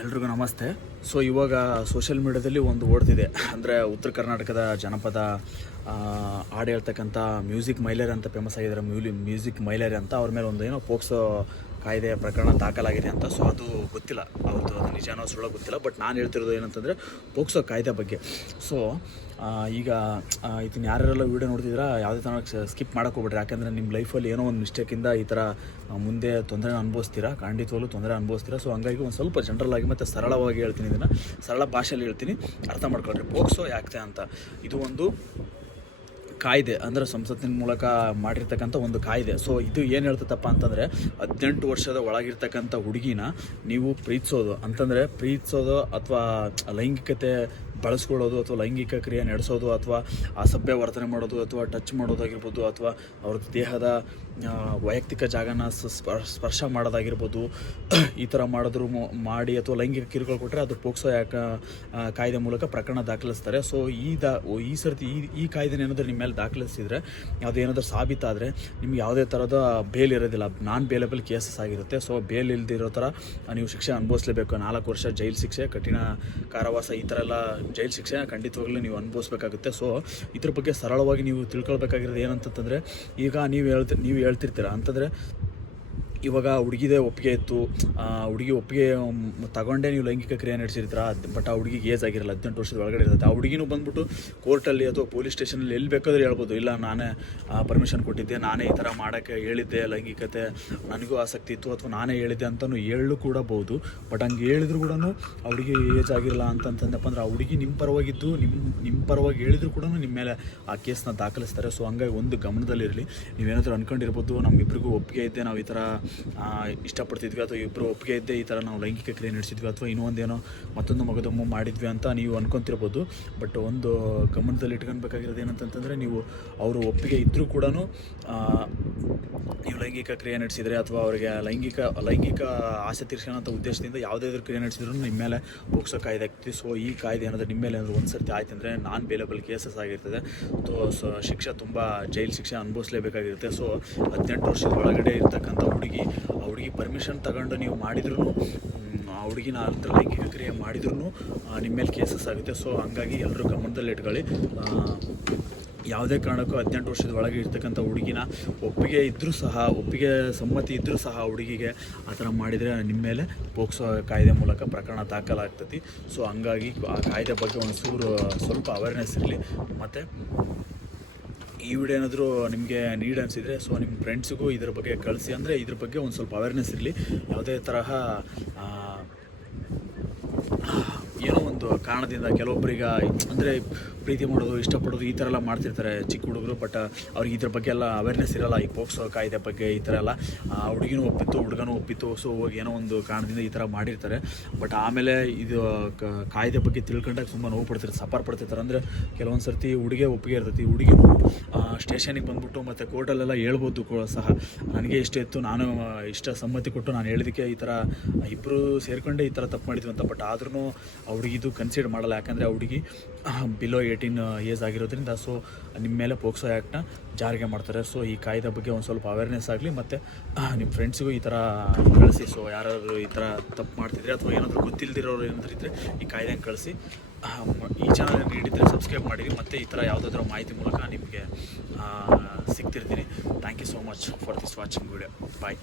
ಎಲ್ರಿಗೂ ನಮಸ್ತೆ. ಸೊ ಇವಾಗ ಸೋಷಿಯಲ್ ಮೀಡಿಯಾದಲ್ಲಿ ಒಂದು ಓಡ್ತಿದೆ, ಅಂದರೆ ಉತ್ತರ ಕರ್ನಾಟಕದ ಜನಪದ ಹಾಡು ಹೇಳ್ತಕ್ಕಂಥ ಮ್ಯೂಸಿಕ್ ಮೈಲೇರಿ ಅಂತ ಫೇಮಸ್ ಆಗಿದ್ದಾರೆ. ಮ್ಯೂಸಿಕ್ ಮೈಲೇರಿ ಅಂತ ಅವ್ರ ಮೇಲೆ ಒಂದು ಏನೋ ಪೋಕ್ಸೋ ಕಾಯ್ದೆ ಪ್ರಕರಣ ದಾಖಲಾಗಿದೆ ಅಂತ. ಸೊ ಅದು ಗೊತ್ತಿಲ್ಲ, ಅವ್ರದ್ದು ಅದು ನಿಜಾನೋ ಸುಳ್ಳು ಗೊತ್ತಿಲ್ಲ. ಬಟ್ ನಾನು ಹೇಳ್ತಿರೋದು ಏನಂತಂದರೆ ಪೋಕ್ಸೋ ಕಾಯ್ದೆ ಬಗ್ಗೆ. ಸೊ ಈಗ ಇದನ್ನ ಯಾರೆಲ್ಲ ವೀಡಿಯೋ ನೋಡ್ತಿದ್ದೀರಾ ಯಾವುದೇ ಥರ ಸ್ಕಿಪ್ ಮಾಡೋಕೆ ಹೋಗ್ಬಿಡ್ರಿ. ಯಾಕೆಂದರೆ ನಿಮ್ಮ ಲೈಫಲ್ಲಿ ಏನೋ ಒಂದು ಮಿಸ್ಟೇಕಿಂದ ಈ ಥರ ಮುಂದೆ ತೊಂದರೆ ಅನುಭವಿಸ್ತೀರಾ, ಖಂಡಿತವಾಗ್ಲೂ ತೊಂದರೆ ಅನುಭವಿಸ್ತೀರಾ. ಸೊ ಹಂಗಾಗಿ ಒಂದು ಸ್ವಲ್ಪ ಜನರಲ್ ಆಗಿ ಮತ್ತು ಸರಳವಾಗಿ ಹೇಳ್ತೀನಿ, ಇದನ್ನು ಸರಳ ಭಾಷೆಯಲ್ಲಿ ಹೇಳ್ತೀನಿ, ಅರ್ಥ ಮಾಡ್ಕೊಳ್ರಿ. ಪೋಕ್ಸೋ ಯಾಕೆ ಅಂತ, ಇದು ಒಂದು ಕಾಯ್ದೆ, ಅಂದರೆ ಸಂಸತ್ತಿನ ಮೂಲಕ ಮಾಡಿರ್ತಕ್ಕಂಥ ಒಂದು ಕಾಯ್ದೆ. ಸೊ ಇದು ಏನು ಹೇಳ್ತದಪ್ಪ ಅಂತಂದರೆ 18 ವರ್ಷದ ಒಳಗಿರ್ತಕ್ಕಂಥ ಹುಡುಗಿನ ನೀವು ಪ್ರೀತಿಸೋದು ಅಥವಾ ಲೈಂಗಿಕತೆ ಬಳಸ್ಕೊಳ್ಳೋದು ಅಥವಾ ಲೈಂಗಿಕ ಕ್ರಿಯೆ ನಡೆಸೋದು ಅಥವಾ ಅಸಭ್ಯ ವರ್ತನೆ ಮಾಡೋದು ಅಥವಾ ಟಚ್ ಮಾಡೋದಾಗಿರ್ಬೋದು ಅಥವಾ ಅವ್ರದ್ದು ದೇಹದ ವೈಯಕ್ತಿಕ ಜಾಗನ ಸ್ಪರ್ಶ ಮಾಡೋದಾಗಿರ್ಬೋದು, ಈ ಥರ ಮಾಡಿ ಅಥವಾ ಲೈಂಗಿಕ ಕಿರುಕುಳ ಕೊಟ್ಟರೆ ಅದು ಪೋಕ್ಸೋ ಕಾಯ್ದೆ ಮೂಲಕ ಪ್ರಕರಣ ದಾಖಲಿಸ್ತಾರೆ. ಸೊ ಈ ಸರ್ತಿ ಈ ಕಾಯ್ದೆನ ಏನಾದರೂ ನಿಮ್ಮ ಮೇಲೆ ದಾಖಲಿಸಿದರೆ, ಯಾವುದೇನಾದ್ರೂ ಸಾಬೀತಾದರೆ ನಿಮ್ಗೆ ಯಾವುದೇ ಥರದ ಬೇಲ್ ಇರೋದಿಲ್ಲ, ನಾನ್ ಬೇಲೇಬಲ್ ಕೇಸಸ್ ಆಗಿರುತ್ತೆ. ಸೊ ಬೇಲ್ ಇಲ್ದಿರೋ ಥರ ನೀವು ಶಿಕ್ಷೆ ಅನುಭವಿಸಲೇಬೇಕು. 4 ವರ್ಷ ಜೈಲು ಶಿಕ್ಷೆ, ಕಠಿಣ ಕಾರಾವಾಸ, ಈ ಥರ ಎಲ್ಲ ಜೈಲು ಶಿಕ್ಷೆ ಖಂಡಿತವಾಗ್ಲೂ ನೀವು ಅನುಭವಿಸ್ಬೇಕಾಗುತ್ತೆ. ಸೊ ಇದ್ರ ಬಗ್ಗೆ ಸರಳವಾಗಿ ನೀವು ತಿಳ್ಕೊಳ್ಬೇಕಾಗಿರೋದು ಏನಂತಂದರೆ, ಈಗ ನೀವು ಹೇಳ್ತಿರ್ತೀರ ಅಂತಂದರೆ, ಇವಾಗ ಹುಡುಗಿದೇ ಒಪ್ಪಿಗೆ ಇತ್ತು, ಹುಡುಗಿ ಒಪ್ಪಿಗೆ ತಗೊಂಡೇ ನೀವು ಲೈಂಗಿಕ ಕ್ರಿಯೆ ನಡೆಸಿರ್ತೀರ. ಬಟ್ ಆ ಹುಡುಗಿಗೆ ಏಜ್ ಆಗಿರಲ್ಲ, 18 ವರ್ಷದ ಒಳಗಡೆ ಇರುತ್ತೆ. ಆ ಹುಡುಗಿನೂ ಬಂದ್ಬಿಟ್ಟು ಕೋರ್ಟಲ್ಲಿ ಅಥವಾ ಪೊಲೀಸ್ ಸ್ಟೇಷನಲ್ಲಿ ಎಲ್ಲಿ ಬೇಕಾದರೂ ಹೇಳ್ಬೋದು, ಇಲ್ಲ ನಾನೇ ಪರ್ಮಿಷನ್ ಕೊಟ್ಟಿದ್ದೆ, ನಾನೇ ಈ ಥರ ಮಾಡೋಕ್ಕೆ ಹೇಳಿದ್ದೆ, ಲೈಂಗಿಕತೆ ನನಗೂ ಆಸಕ್ತಿ ಇತ್ತು ಅಥವಾ ನಾನೇ ಹೇಳಿದ್ದೆ ಅಂತಲೂ ಹೇಳಲು ಕೂಡ ಬಹುದು. ಬಟ್ ಹಂಗೆ ಹೇಳಿದ್ರು ಕೂಡ ಆ ಹುಡುಗಿ ಏಜ್ ಆಗಿರಲ್ಲ ಅಂತಂದಪ್ಪ ಅಂದ್ರೆ, ಆ ಹುಡುಗಿ ನಿಮ್ಮ ಪರವಾಗಿದ್ದು ನಿಮ್ಮ ಪರವಾಗಿ ಹೇಳಿದ್ರು ಕೂಡ ನಿಮ್ಮ ಮೇಲೆ ಆ ಕೇಸನ್ನ ದಾಖಲಿಸ್ತಾರೆ. ಸೊ ಹಂಗಾಗಿ ಒಂದು ಗಮನದಲ್ಲಿರಲಿ. ನೀವೇನಾದರೂ ಅಂದ್ಕೊಂಡಿರ್ಬೋದು, ನಮ್ಮಿಬ್ಬರಿಗೂ ಒಪ್ಪಿಗೆ ಇದ್ದೆ, ನಾವು ಈ ಥರ ಇಷ್ಟಪಡ್ತಿದ್ವಿ ಅಥವಾ ಇಬ್ಬರು ಒಪ್ಪಿಗೆ ಇದ್ದೆ ಈ ಥರ ನಾವು ಲೈಂಗಿಕ ಕ್ರಿಯೆ ನಡೆಸಿದ್ವಿ ಅಥವಾ ಇನ್ನೊಂದೇನೋ ಮತ್ತೊಂದು ಮಗದೊಮ್ಮೆ ಮಾಡಿದ್ವಿ ಅಂತ ನೀವು ಅನ್ಕೊತಿರ್ಬೋದು. ಬಟ್ ಒಂದು ಗಮನದಲ್ಲಿ ಇಟ್ಕೊಳ್ಬೇಕಾಗಿರೋದು ಏನಂತಂದರೆ, ನೀವು ಅವರು ಒಪ್ಪಿಗೆ ಇದ್ದರೂ ಕೂಡ ನೀವು ಲೈಂಗಿಕ ಕ್ರಿಯೆ ನಡೆಸಿದರೆ ಅಥವಾ ಅವರಿಗೆ ಲೈಂಗಿಕ ಆಸೆ ತೀರ್ಸ್ಕೊಳ್ಳೋಂಥ ಉದ್ದೇಶದಿಂದ ಯಾವುದೇ ಕ್ರಿಯೆ ನಡೆಸಿದ್ರು ನಿಮ್ಮ ಮೇಲೆ ಪೋಕ್ಸೋ ಕಾಯ್ದೆ ಆಗ್ತದೆ. ಸೊ ಈ ಕಾಯ್ದೆ ಏನಾದರೂ ನಿಮ್ಮ ಮೇಲೆ ಏನಾದರೂ ಒಂದು ಸರ್ತಿ ಆಯ್ತು ಅಂದರೆ ನಾನ್ ಬೇಲೇಬಲ್ ಕೇಸಸ್ ಆಗಿರ್ತದೆ. ಸೊ ಶಿಕ್ಷೆ ತುಂಬ ಜೈಲು ಶಿಕ್ಷೆ ಅನುಭವಿಸಲೇಬೇಕಾಗಿರುತ್ತೆ. ಸೊ 18 ವರ್ಷದ ಒಳಗಡೆ ಇರ್ತಕ್ಕಂಥ ಆ ಹುಡುಗಿ ಪರ್ಮಿಷನ್ ತಗೊಂಡು ನೀವು ಮಾಡಿದ್ರೂ, ಆ ಹುಡುಗಿನ ಲೈಂಗಿಕ ಕ್ರಿಯೆ ಮಾಡಿದ್ರೂ ನಿಮ್ಮ ಮೇಲೆ ಕೇಸಸ್ ಆಗುತ್ತೆ. ಸೊ ಹಂಗಾಗಿ ಎಲ್ಲರೂ ಗಮನದಲ್ಲಿ ಇಟ್ಕೊಳ್ಳಿ. ಯಾವುದೇ ಕಾರಣಕ್ಕೂ 18 ವರ್ಷದ ಒಳಗೆ ಇರ್ತಕ್ಕಂಥ ಹುಡುಗಿನ ಒಪ್ಪಿಗೆ ಸಮ್ಮತಿ ಇದ್ದರೂ ಸಹ ಹುಡುಗಿಗೆ ಆ ಥರ ಮಾಡಿದರೆ ನಿಮ್ಮ ಮೇಲೆ ಪೋಕ್ಸೋ ಕಾಯ್ದೆ ಮೂಲಕ ಪ್ರಕರಣ ದಾಖಲಾಗ್ತದೆ. ಸೊ ಹಂಗಾಗಿ ಆ ಕಾಯ್ದೆ ಬಗ್ಗೆ ಸ್ವಲ್ಪ ಅವೇರ್ನೆಸ್ ಇರಲಿ. ಮತ್ತು ಈ ವಿಡಿಯೋ ಏನಾದರೂ ನಿಮಗೆ ನೀಡ್ ಅನಿಸಿದರೆ ಸೊ ನಿಮ್ಮ ಫ್ರೆಂಡ್ಸಿಗೂ ಇದ್ರ ಬಗ್ಗೆ ಕಳಿಸಿ, ಅಂದರೆ ಇದ್ರ ಬಗ್ಗೆ ಒಂದು ಸ್ವಲ್ಪ ಅವೇರ್ನೆಸ್ ಇರಲಿ. ಯಾವುದೇ ತರಹ ಏನೋ ಒಂದು ಕಾರಣದಿಂದ ಕೆಲವೊಬ್ಬರಿಗೆ ಅಂದರೆ ಪ್ರೀತಿ ಮಾಡೋದು, ಇಷ್ಟಪಡೋದು, ಈ ಥರ ಎಲ್ಲ ಮಾಡ್ತಿರ್ತಾರೆ ಚಿಕ್ಕ ಹುಡುಗರು. ಬಟ್ ಅವ್ರಿಗೆ ಇದ್ರ ಬಗ್ಗೆ ಎಲ್ಲ ಅವೇರ್ನೆಸ್ ಇರೋಲ್ಲ, ಈ ಪೋಕ್ಸೋ ಕಾಯ್ದೆ ಬಗ್ಗೆ ಈ ಥರ ಎಲ್ಲ. ಹುಡುಗಿನೂ ಒಪ್ಪಿತ್ತು, ಹುಡುಗನೂ ಒಪ್ಪಿತ್ತು. ಸೊ ಹೋಗಿ ಏನೋ ಒಂದು ಕಾರಣದಿಂದ ಈ ಥರ ಮಾಡಿರ್ತಾರೆ. ಬಟ್ ಆಮೇಲೆ ಇದು ಕಾಯ್ದೆ ಬಗ್ಗೆ ತಿಳ್ಕೊಂಡಾಗ ತುಂಬ ನೋವು ಪಡ್ತಿರ್ತಾರೆ, ಸಫರ್ ಪಡ್ತಿರ್ತಾರೆ. ಅಂದರೆ ಕೆಲವೊಂದು ಸರ್ತಿ ಹುಡುಗಿ ಒಪ್ಪಿಗೆ ಇರ್ತೈತಿ, ಹುಡುಗಿನೂ ಸ್ಟೇಷನಿಗೆ ಬಂದ್ಬಿಟ್ಟು ಮತ್ತು ಕೋರ್ಟಲ್ಲೆಲ್ಲ ಹೇಳ್ಬೋದು ಸಹ, ನನಗೆ ಇಷ್ಟ ಇತ್ತು, ನಾನು ಇಷ್ಟ ಸಮ್ಮತಿ ಕೊಟ್ಟು ನಾನು ಹೇಳಿದಕ್ಕೆ ಈ ಥರ ಇಬ್ಬರು ಸೇರಿಕೊಂಡೇ ಈ ಥರ ತಪ್ಪು ಮಾಡಿದ್ವಿ ಅಂತ. ಬಟ್ ಆದ್ರೂ ಆ ಹುಡುಗಿದು ಕನ್ಸಿಡರ್ ಮಾಡಲ್ಲ, ಯಾಕಂದರೆ ಆ ಹುಡುಗಿ ಬಿಲೋ 18 ಏಜ್ ಆಗಿರೋದ್ರಿಂದ. ಸೊ ನಿಮ್ಮ ಮೇಲೆ ಪೋಕ್ಸೋ ಆ್ಯಕ್ಟ್ನ ಜಾರಿಗೆ ಮಾಡ್ತಾರೆ. ಸೊ ಈ ಕಾಯ್ದೆ ಬಗ್ಗೆ ಒಂದು ಸ್ವಲ್ಪ ಅವೇರ್ನೆಸ್ ಆಗಲಿ. ಮತ್ತು ನಿಮ್ಮ ಫ್ರೆಂಡ್ಸಿಗೂ ಈ ಥರ ಕಳಿಸಿ. ಸೊ ಯಾರಾದರೂ ಈ ಥರ ತಪ್ಪು ಮಾಡ್ತಿದ್ರೆ ಅಥವಾ ಏನಾದರೂ ಗೊತ್ತಿಲ್ಲದಿರೋರು ಏನಾದರೂ ಇದ್ದರೆ ಈ ಕಾಯ್ದೆನ ಕಳಿಸಿ. ಈ ಚಾನಲ್ ನೀಡಿದರೆ ಸಬ್ಸ್ಕ್ರೈಬ್ ಮಾಡಿರಿ. ಮತ್ತು ಈ ಥರ ಯಾವುದಾದ್ರೂ ಮಾಹಿತಿ ಮೂಲಕ ನಿಮಗೆ ಸಿಗ್ತಿರ್ತೀನಿ. Thank you so much for this watching video. Bye.